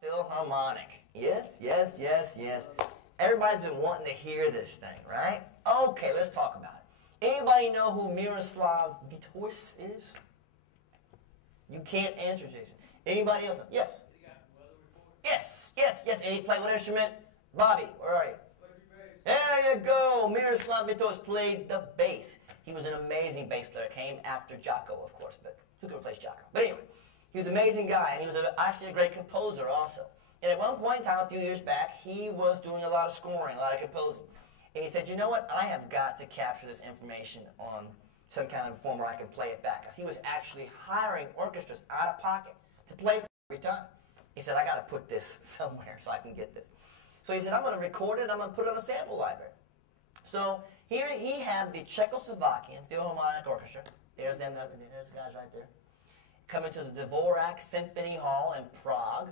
Philharmonic. Yes, yes, yes, yes. Everybody's been wanting to hear this thing, right? Okay, let's talk about it. Anybody know who Miroslav Vitors is? You can't answer, Jason. Anybody else? Yes. Yes, yes, yes. And he played what instrument? Bobby, where are you? There you go. Miroslav Vitors played the bass. He was an amazing bass player. Came after Jocko, of course, but who can replace Jocko? But anyway, he was an amazing guy, and he was actually a great composer also. And at one point in time, a few years back, he was doing a lot of scoring, a lot of composing. And he said, you know what? I have got to capture this information on some kind of form where I can play it back. Because he was actually hiring orchestras out of pocket to play for every time. He said, I got to put this somewhere so I can get this. So he said, I'm going to record it. I'm going to put it on a sample library. So here he had the Czechoslovakian Philharmonic Orchestra. There's them, there's the guys right there. Coming to the Dvorak Symphony Hall in Prague.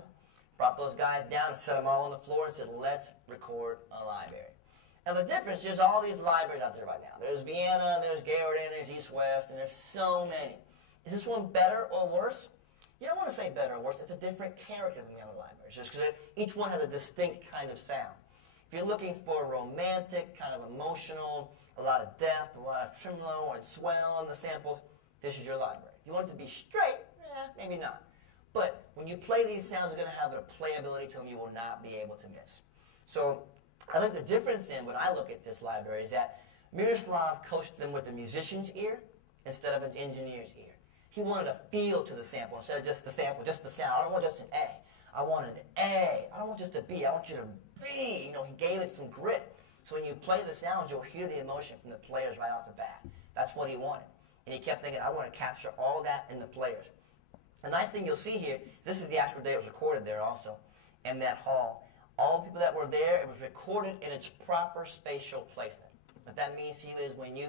Brought those guys down, set them all on the floor, and said, let's record a library. And the difference is all these libraries out there right now. There's Vienna, there's Garrett, there's East West, and there's so many. Is this one better or worse? You don't want to say better or worse. It's a different character than the other libraries, just because each one has a distinct kind of sound. If you're looking for romantic, kind of emotional, a lot of depth, a lot of tremolo and swell in the samples, this is your library. If you want it to be straight, maybe not. But when you play these sounds, you're going to have a playability to them you will not be able to miss. So I think the difference in when I look at this library is that Miroslav coached them with a musician's ear instead of an engineer's ear. He wanted a feel to the sample instead of just the sample, just the sound. I don't want just an A. I want an A. I don't want just a B. I want you to B. You know, he gave it some grit. So when you play the sounds, you'll hear the emotion from the players right off the bat. That's what he wanted. And he kept thinking, I want to capture all that in the players. The nice thing you'll see here is this is the actual day it was recorded there also, in that hall. All the people that were there, it was recorded in its proper spatial placement. What that means to you is when you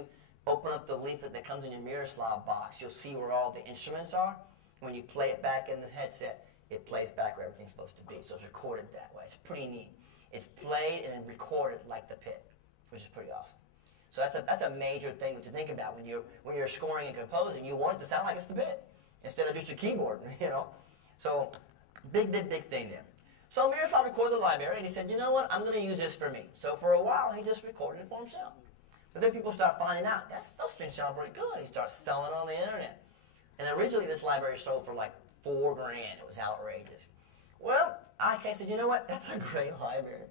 open up the leaflet that comes in your Miroslav box, you'll see where all the instruments are. When you play it back in the headset, it plays back where everything's supposed to be. So it's recorded that way. It's pretty neat. It's played and recorded like the pit, which is pretty awesome. So that's a major thing to think about when you're scoring and composing. You want it to sound like it's the pit instead of just your keyboard, you know. So big, big, big thing there. So Miroslav recorded the library, and he said, you know what, I'm going to use this for me. So for a while, he just recorded it for himself. But then people start finding out, those strings sound pretty good. He starts selling it on the internet. And originally, this library sold for like $4 grand. It was outrageous. Well, I said, you know what, that's a great library.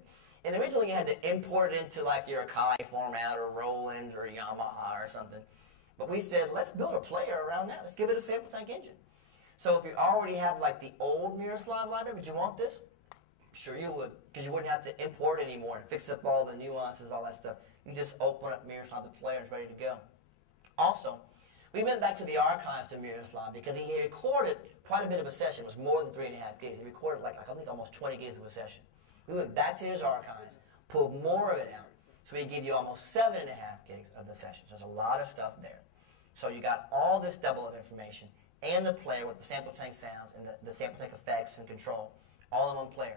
And originally, you had to import it into like your Akai format or Roland or Yamaha or something. But we said, let's build a player around that. Let's give it a sample tank engine. So if you already have like the old Miroslav library, would you want this? Sure you would, because you wouldn't have to import anymore and fix up all the nuances, all that stuff. You just open up Miroslav, the player is ready to go. Also, we went back to the archives to Miroslav because he recorded quite a bit of a session. It was more than 3.5 gigs. He recorded like I think almost 20 gigs of a session. We went back to his archives, pulled more of it out. So he gave you almost 7.5 gigs of the sessions. There's a lot of stuff there. So you got all this double of information and the player with the sample tank sounds and the sample tank effects and control, all in one player.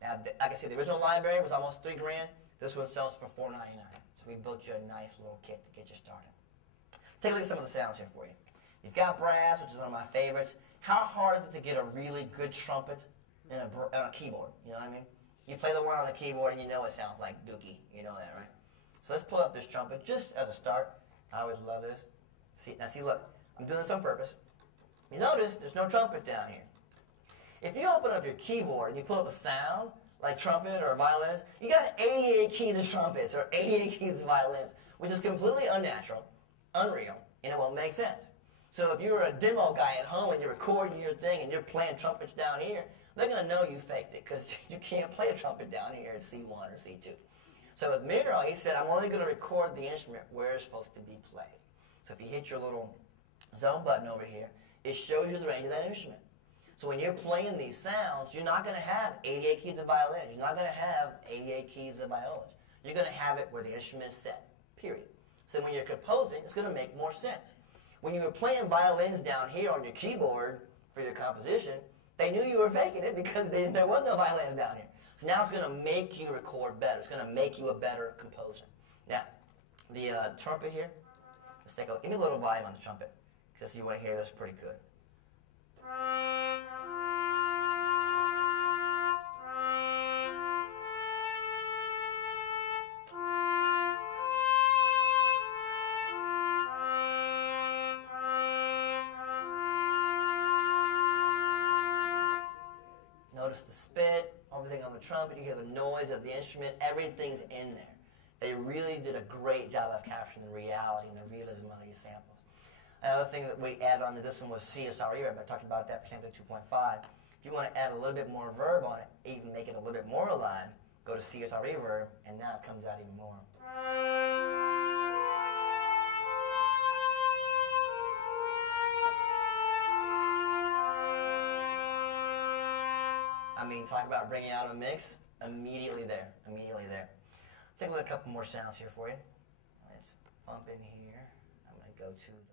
Now, like I said, the original library was almost $3 grand. This one sells for $4.99. So we built you a nice little kit to get you started. Let's take a look at some of the sounds here for you. You've got brass, which is one of my favorites. How hard is it to get a really good trumpet on a keyboard? You know what I mean? You play the one on the keyboard and you know it sounds like Dookie. You know that, right? So let's pull up this trumpet just as a start. I always love this. Now see, look, I'm doing this on purpose. You notice there's no trumpet down here. If you open up your keyboard and you pull up a sound, like trumpet or violins, you got 88 keys of trumpets or 88 keys of violins, which is completely unnatural, unreal, and it won't make sense. So if you're a demo guy at home and you're recording your thing and you're playing trumpets down here, they're going to know you faked it because you can't play a trumpet down here at C1 or C2. So with Miro, he said, I'm only going to record the instrument where it's supposed to be played. So if you hit your little zone button over here, it shows you the range of that instrument. So when you're playing these sounds, you're not going to have 88 keys of violin. You're not going to have 88 keys of violas. You're going to have it where the instrument is set, period. So when you're composing, it's going to make more sense. When you were playing violins down here on your keyboard for your composition, they knew you were faking it because there was no violins down here. So now it's going to make you record better. It's going to make you a better composer. Now, the trumpet here, let's take a look. Give me a little volume on the trumpet because you want to hear this pretty good. notice the spit, everything on the trumpet, you hear the noise of the instrument, everything's in there. They really did a great job of capturing the reality and the realism of these samples. Another thing that we added onto this one was CSR reverb. I talked about that for sampling 2.5. If you want to add a little bit more reverb on it, even make it a little bit more alive, go to CSR reverb, and now it comes out even more. I mean, talk about bringing out a mix, immediately there, immediately there. Take a look at a couple more sounds here for you. Let's bump in here. I'm going to go to the